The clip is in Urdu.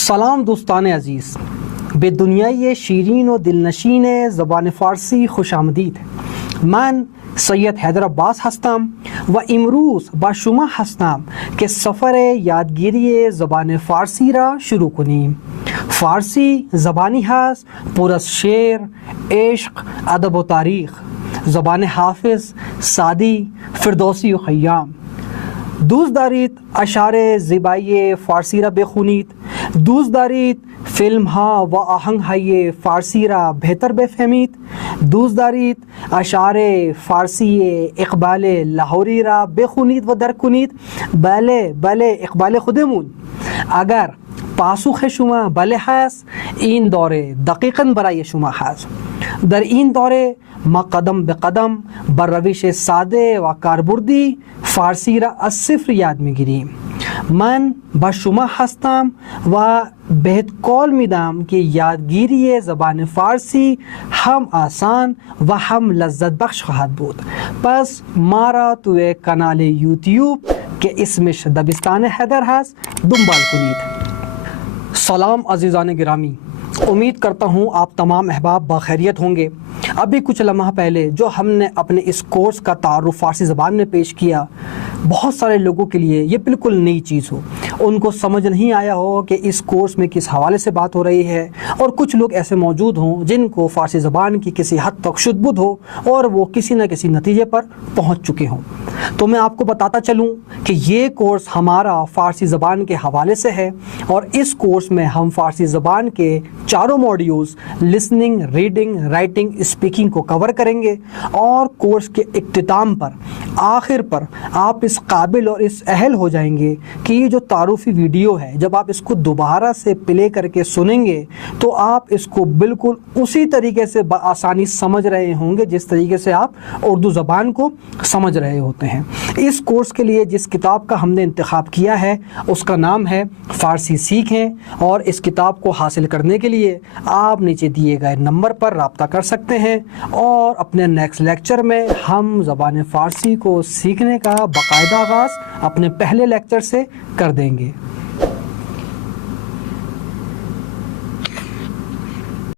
سلام دوستان عزیز، به دنیای شیرین و دلنشین زبان فارسی خوش آمدید. من سید حیدر عباس هستم و امروز با شما هستم که سفر یادگیری زبان فارسی را شروع کنیم. فارسی زبانی هست پر از شعر، عشق، ادب و تاریخ. زبان حافظ، سعدی، فردوسی و خیام. دوست دارید اشعار زیبای فارسی را بخونید؟ دوست دارید فیلم ها و آهنگ های فارسی را بهتر بفهمید؟ دوست دارید اشعار فارسی اقبال لاهوری را بخونید و درک کنید؟ بله، اقبال خودمون. اگر پاسخ شما بله هست، این دوره دقیقاً برای شما هست. در این دوره ما قدم به قدم بر روش ساده و کاربردی فارسی را از صفر یاد میگیریم. من با شما هستم و بهت قول میدم که یادگیری زبان فارسی هم آسان و هم لذت بخش خواهد بود. پس ما را توی کانال یوتیوب که اسمش دبستان حیدر هست دنبال کنید. سلام عزیزان گرامی، امید کرتا ہوں آپ تمام احباب بخیریت ہوں گے۔ ابھی کچھ لمحہ پہلے جو ہم نے اپنے اس کورس کا تعارف فارسی زبان میں پیش کیا، بہت سارے لوگوں کے لیے یہ بالکل نئی چیز ہو، ان کو سمجھ نہیں آیا ہو کہ اس کورس میں کس حوالے سے بات ہو رہی ہے، اور کچھ لوگ ایسے موجود ہوں جن کو فارسی زبان کی کسی حد تک شد بدھ ہو اور وہ کسی نہ کسی نتیجے پر پہنچ چکے ہوں۔ تو میں آپ کو بتاتا چلوں کہ یہ کورس ہمارا فارسی زبان کے حوالے سے ہے، اور اس کورس میں ہم فارسی زبان کے چاروں موڈیولز لسننگ، ریڈنگ، رائٹنگ، اسپیکنگ کو کور کریں گے، اور کورس کے اختتام پر، آخر پر آپ اس قابل اور اس اہل ہو جائیں گے کہ یہ جو تعارفی ویڈیو ہے، جب آپ اس کو دوبارہ سے پلے کر کے سنیں گے تو آپ اس کو بالکل اسی طریقے سے بآسانی سمجھ رہے ہوں گے جس طریقے سے آپ اردو زبان کو سمجھ رہے ہوتے ہیں۔ اس کورس کے لیے جس کتاب کا ہم نے انتخاب کیا ہے اس کا نام ہے فارسی سیکھیں، اور اس کتاب کو حاصل کرنے کے لیے آپ نیچے دیے گئے نمبر پر رابطہ کر سکتے ہیں، اور اپنے نیکسٹ لیکچر میں ہم زبان فارسی کو سیکھنے کا باقاعدہ آغاز اپنے پہلے لیکچر سے کر دیں گے۔